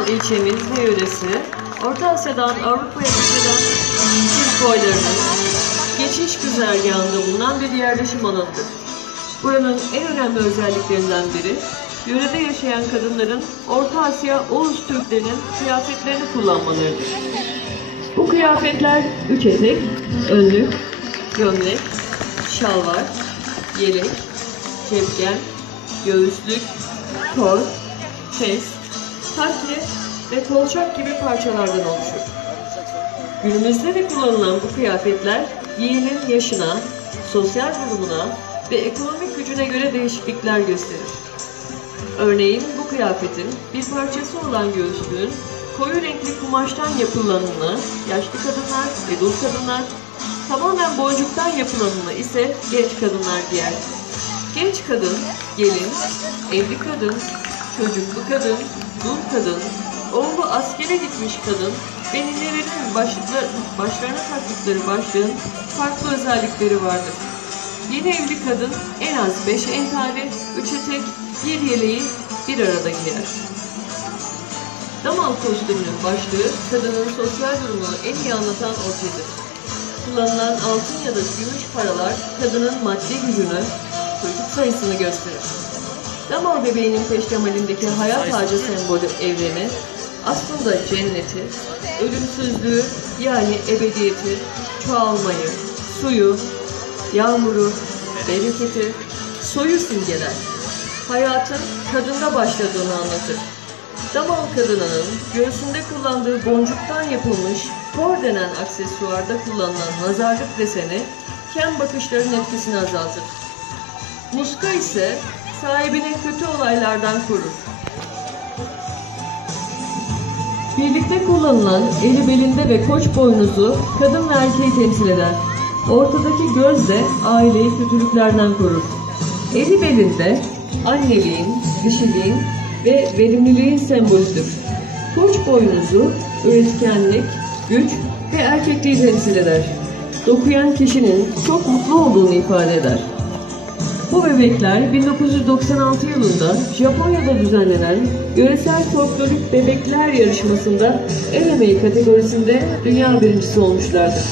Damal ilçemiz ve yöresi, Orta Asya'dan Avrupa'ya göçen Türk boylarının geçiş güzergahında bulunan bir yerleşim alanıdır. Buranın en önemli özelliklerinden biri, yörede yaşayan kadınların Orta Asya Oğuz Türklerinin kıyafetlerini kullanmalarıdır. Bu kıyafetler üç etek, önlük, gömlek, şalvar, yelek, cepken, göğüslük, kor, fes, takye ve kolçak gibi parçalardan oluşur. Günümüzde de kullanılan bu kıyafetler giyinin yaşına, sosyal durumuna ve ekonomik gücüne göre değişiklikler gösterir. Örneğin bu kıyafetin bir parçası olan göğüslüğün koyu renkli kumaştan yapılanını yaşlı kadınlar ve dul kadınlar, tamamen boncuktan yapılanını ise genç kadınlar giyer. Genç kadın, gelin, evli kadın, çocuklu kadın, dul kadın, oğlu askere gitmiş kadın ve ninelerinin başlarına taktıkları başlığın farklı özellikleri vardır. Yeni evli kadın en az 5 entari, 3 etek, bir yeleği bir arada giyer. Damal kostümünün başlığı kadının sosyal durumunu en iyi anlatan objedir. Kullanılan altın ya da gümüş paralar kadının maddi gücünü, çocuk sayısını gösterir. Damal bebeğinin peştemalindeki hayat ağacı sembolü evreni, aslında cenneti, ölümsüzlüğü yani ebediyeti, çoğalmayı, suyu, yağmuru, bereketi, soyu simgeler. Hayatın kadında başladığını anlatır. Damal kadınının göğsünde kullandığı boncuktan yapılmış kor denen aksesuarda kullanılan nazarlık deseni, kem bakışların etkisini azaltır. Muska ise sahibini kötü olaylardan korur. Birlikte kullanılan eli belinde ve koç boynuzu kadın ve erkeği temsil eder. Ortadaki göz de aileyi kötülüklerden korur. Eli belinde anneliğin, dişiliğin ve verimliliğin sembolüdür. Koç boynuzu üretkenlik, güç ve erkekliği temsil eder. Dokuyan kişinin çok mutlu olduğunu ifade eder. Bu bebekler 1996 yılında Japonya'da düzenlenen yöresel folklorik bebekler yarışmasında el emeği kategorisinde dünya birincisi olmuşlardır.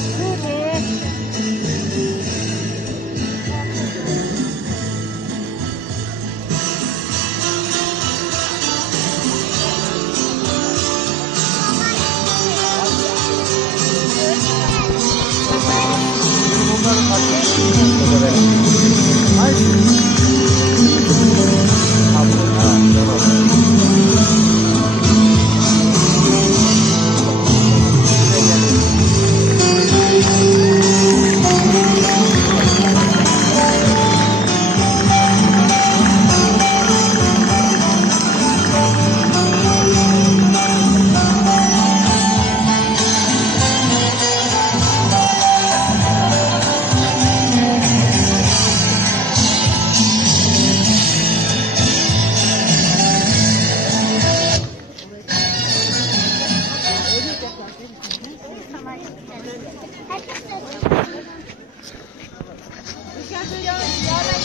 Herkes